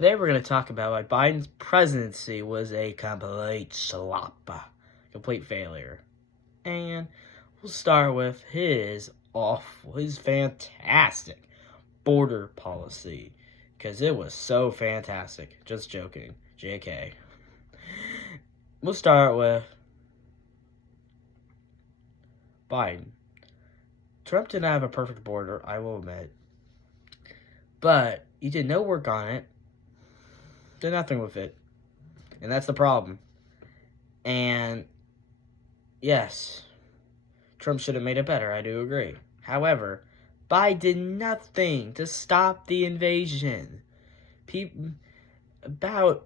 Today we're going to talk about why Biden's presidency was a complete complete failure. And we'll start with his fantastic border policy. Because it was so fantastic. Just joking. JK. We'll start with Biden. Trump didn't have a perfect border, I will admit. But he did no work on it. Did nothing with it. And that's the problem. And yes, Trump should have made it better. I do agree. However, Biden did nothing to stop the invasion. About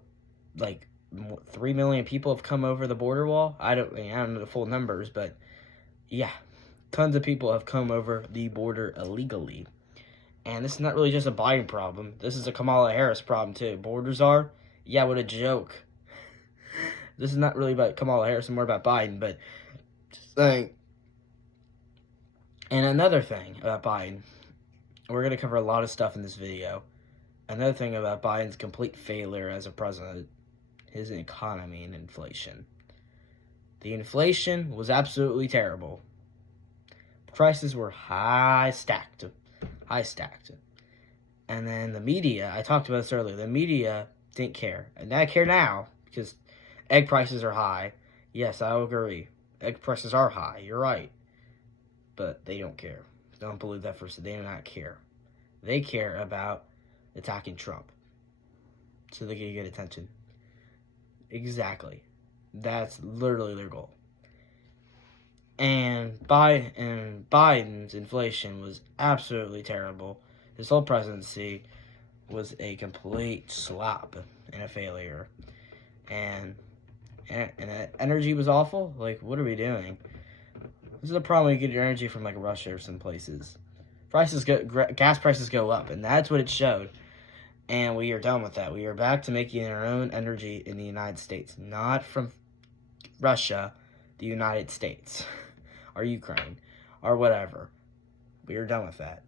3 million people have come over the border wall. I don't know the full numbers, but yeah, tons of people have come over the border illegally. And this is not really just a Biden problem. This is a Kamala Harris problem, too. Borders are? Yeah, what a joke. This is not really about Kamala Harris, and more about Biden, but just saying. And another thing about Biden, we're going to cover a lot of stuff in this video. Another thing about Biden's complete failure as a president, his economy and inflation. The inflation was absolutely terrible. Prices were high stacked. And then the media, I talked about this earlier, the media didn't care. And I care now because egg prices are high. Yes, I will agree. Egg prices are high. You're right. But they don't care. Don't believe that for a second. They do not care. They care about attacking Trump so they can get attention. Exactly. That's literally their goal. And Biden's inflation was absolutely terrible. His whole presidency was a complete slop and a failure. And energy was awful. Like, what are we doing? This is a problem when you get your energy from Russia or some places. Gas prices go up, and that's what it showed. And we are done with that. We are back to making our own energy in the United States, not from Russia, the United States, or Ukraine, or whatever. We are done with that.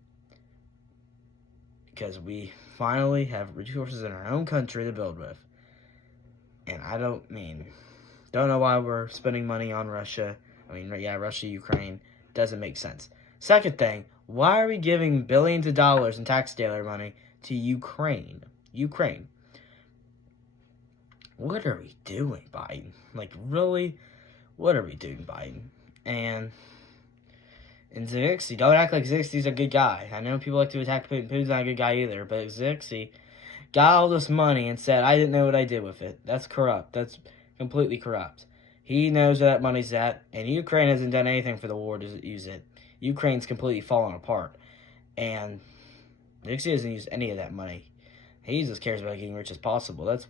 Because we finally have resources in our own country to build with. And don't know why we're spending money on Russia. Russia, Ukraine, doesn't make sense. Second thing, why are we giving billions of dollars in taxpayer money to Ukraine? What are we doing, Biden? Really? What are we doing, Biden? And Zelensky, don't act like Zelensky's a good guy. I know people like to attack Putin. Putin's not a good guy either, but Zelensky got all this money and said, I didn't know what I did with it. That's corrupt. That's completely corrupt. He knows where that money's at, and Ukraine hasn't done anything for the war to use it. Ukraine's completely fallen apart, and Zelensky doesn't use any of that money. He just cares about getting rich as possible. That's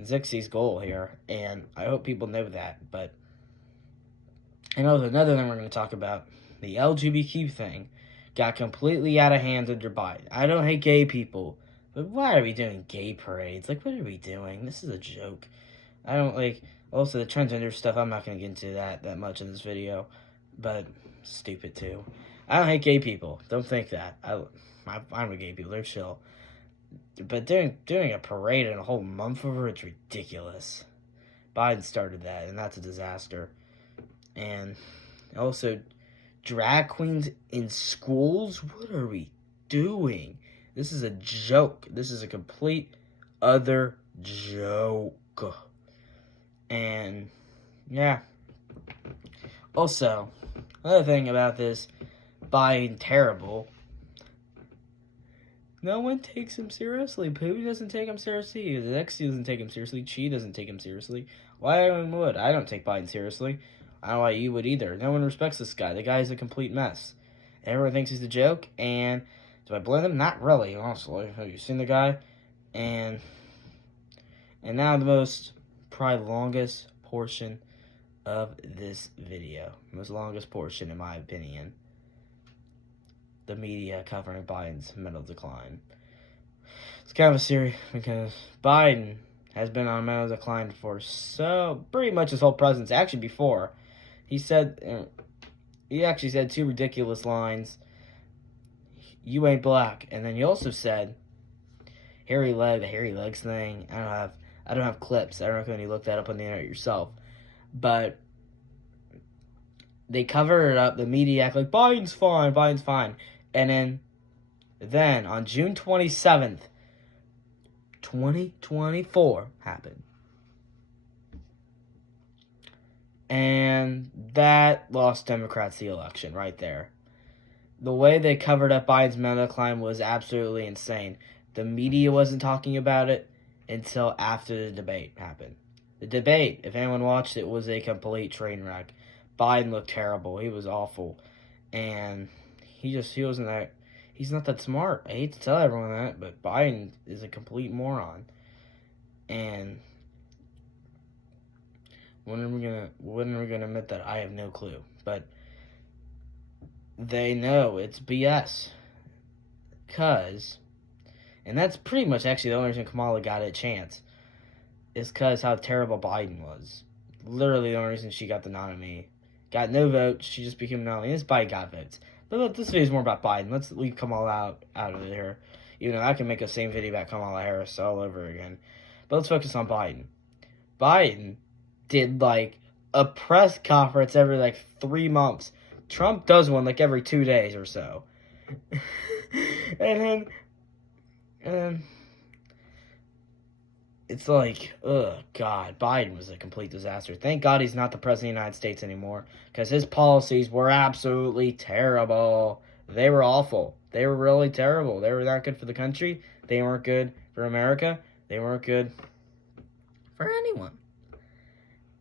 Zelensky's goal here, and I hope people know that. But another thing we're going to talk about, the LGBTQ thing got completely out of hand under Biden. I don't hate gay people, but why are we doing gay parades? What are we doing? This is a joke. I don't also the transgender stuff, I'm not going to get into that much in this video, but stupid too. I don't hate gay people. Don't think that. I'm with gay people. They're chill. But doing a parade and a whole month over it's ridiculous. Biden started that, and that's a disaster. And also, drag queens in schools? What are we doing? This is a joke. This is a complete other joke. And, yeah. Also, another thing about this, Biden terrible. No one takes him seriously. Putin doesn't take him seriously. Zelensky doesn't take him seriously. Xi doesn't take him seriously. Why anyone would? I don't take Biden seriously. I don't know why you would either. No one respects this guy. The guy is a complete mess. Everyone thinks he's a joke, and do I blame him? Not really, honestly. Have you seen the guy? And now the most, probably longest portion of this video. Most longest portion, in my opinion. The media covering Biden's mental decline. It's kind of a series because Biden has been on mental decline for pretty much his whole presidency. Actually, before. He actually said two ridiculous lines. You ain't black. And then he also said hairy leg, the hairy legs thing. I don't have clips. I don't recommend you look that up on the internet yourself. But they cover it up. The media act like Biden's fine. And then on June 27th, 2024 happened. And that lost Democrats the election right there. The way they covered up Biden's medical decline was absolutely insane. The media wasn't talking about it until after the debate happened. The debate, if anyone watched it, was a complete train wreck. Biden looked terrible. He was awful. And he wasn't that, he's not that smart. I hate to tell everyone that, but Biden is a complete moron. And when are we gonna admit that? I have no clue. But they know it's BS. And that's pretty much actually the only reason Kamala got a chance, is because how terrible Biden was. Literally the only reason she got the nominee. Got no votes, she just became nominee. This Biden got votes. But this video is more about Biden. Let's leave Kamala out of here. Even though I can make the same video about Kamala Harris all over again. But let's focus on Biden. Biden did like a press conference every like 3 months. Trump does one like every 2 days or so. and then it's like, God, Biden was a complete disaster. Thank God he's not the president of the United States anymore, because his policies were absolutely terrible. They were awful. They were really terrible. They were not good for the country. They weren't good for America. They weren't good for anyone.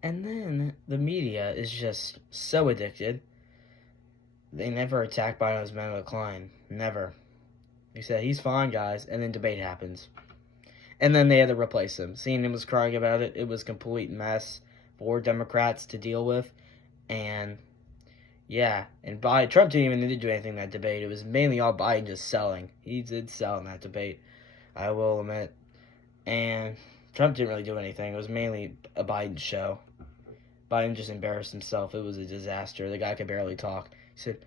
And then the media is just so addicted. They never attack Biden's mental decline. Never. They said, he's fine, guys. And then debate happens. And then they had to replace him. CNN was crying about it. It was a complete mess for Democrats to deal with. And, yeah. And Trump didn't even need to do anything in that debate. It was mainly all Biden just selling. He did sell in that debate, I will admit. And Trump didn't really do anything. It was mainly a Biden show. Biden just embarrassed himself. It was a disaster. The guy could barely talk. He said,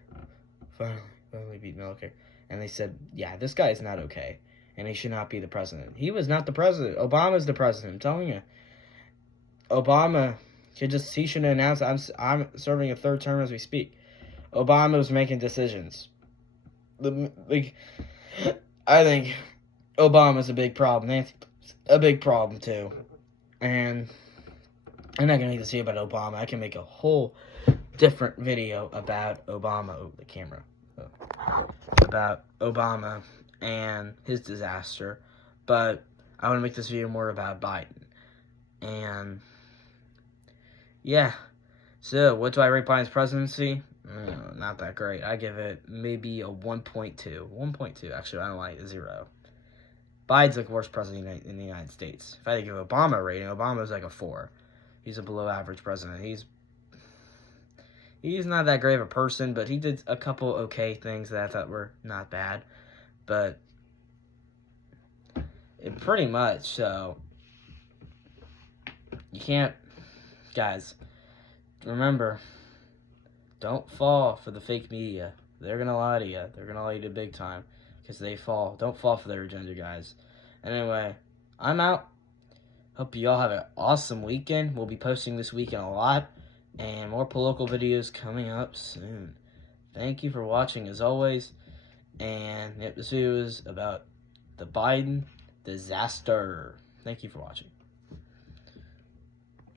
finally beat Miller. And they said, yeah, this guy is not okay. And he should not be the president. He was not the president. Obama's the president. I'm telling you. Obama he should announce I'm serving a third term as we speak. Obama was making decisions. I think Obama's a big problem. Nancy's a big problem too. And I'm not gonna need to see about Obama. I can make a whole different video about Obama. Oh, the camera. About Obama and his disaster. But I want to make this video more about Biden. And yeah. So, what do I rate Biden's presidency? Not that great. I give it maybe a 1.2. 1.2. Actually, I don't like a 0. Biden's like the worst president in the United States. If I had to give Obama a rating, Obama's like a 4. He's a below average president. He's not that great of a person, but he did a couple okay things that I thought were not bad. But pretty much, so you can't, guys, remember, don't fall for the fake media. They're going to lie to you. They're going to lie to you big time because they fall. Don't fall for their agenda, guys. Anyway, I'm out. Hope you all have an awesome weekend. We'll be posting this weekend a lot. And more political videos coming up soon. Thank you for watching as always. And yep, this video is about the Biden disaster. Thank you for watching.